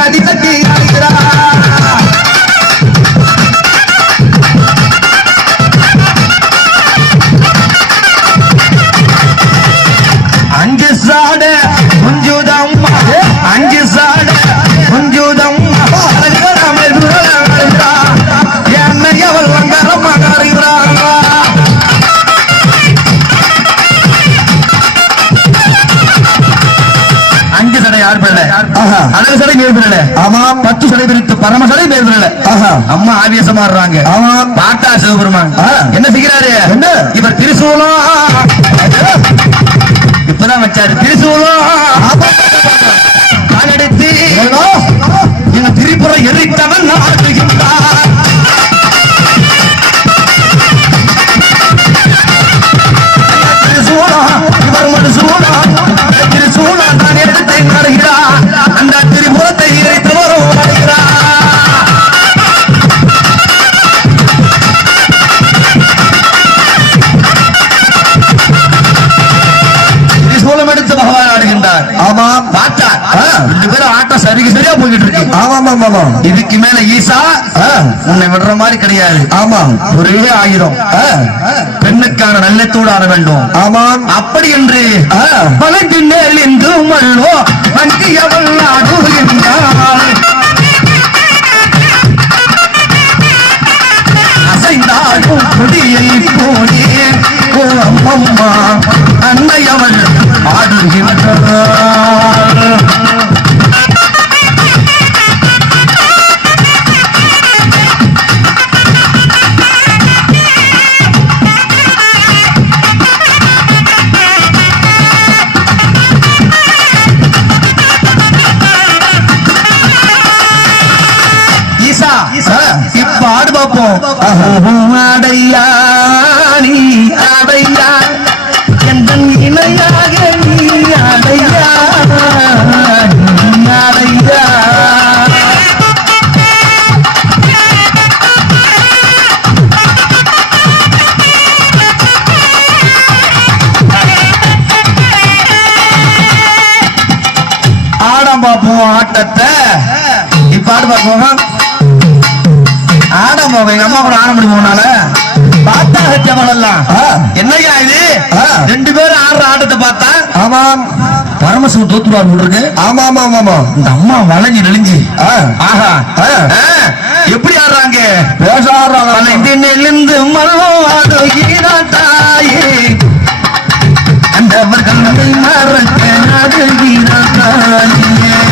அடி கட்டி ஆடுகிறா அஞ்சு சாட குஞ்சுதம்மா அஞ்சு சாட குஞ்சுதம்மா என்னையவள் வந்தாரம்மா காடுகிறாங்க அஞ்சு சடை யார் பேர்ல அழகு சடை மேல் பேர்ல ஆமா 10 சடை பிரித்து பரம சடை மேல் பேர்ல அம்மா ஆவேசமா ஆடுறாங்க ஆமா பாட்டா சிவபெருமான் என்ன செய்கிறாரு இவர் திரிசூலம் இப்பதான் வச்சாரு திரிசூலம் காலெடுத்து எங்க திரிபுரம் எரித்தவன் ஆடுகின்றார் திரிசூலம் இவர் மட்டும் சூழம் திரிசூலம் தான் எடுத்து ஆடுகிறார் அந்த திரிபுரத்தை எரித்தவரும் ஆடுகிறார் சரியா போயிட்டு இருக்கு ஆமா இதுக்கு மேல ஈசா உன்னை விடுற மாதிரி கிடையாது ஆமா ஒரே ஆயிரம் பெண்ணுக்கான நல்லத்தோடு ஆட வேண்டும் ஆமா அப்படி என்று பலக்கு மேல் இந்து மல்லோ வங்கியவள் ஆடுகின்றாள் அசைந்தாடும் கொடியை போனே ஓ அம்மம்மா அன்னையவள் ஆடுகின்றாள் இப்ப ஆடு பார்ப்போம் அடையா நீ அடையா எந்த இணையாக நீ அடையா நீ அடையா ஆடம் பார்ப்போம் ஆட்டத்தை இப்ப ஆடு பார்ப்போம் ஆடம் எங்க அம்மா கூட ஆட முடியும்னால பார்த்தா ஹெட்டவளெல்லாம் என்னையா இது ரெண்டு பேரும் ஆடுற ஆட்டத்தை பார்த்தா ஆமாம் பரமசிவம் தோத்துருவார் இருக்கு ஆமா ஆமா ஆமா இந்த அம்மா வளைஞ்சு நெளிஞ்சு ஆஹா எப்படி ஆடுறாங்க பேச ஆடுறாங்க நெளிந்து மல்லோ ஆடுகிறா தாயே அந்த அவர்கள் மறக்க ஆடுகிறா தாயே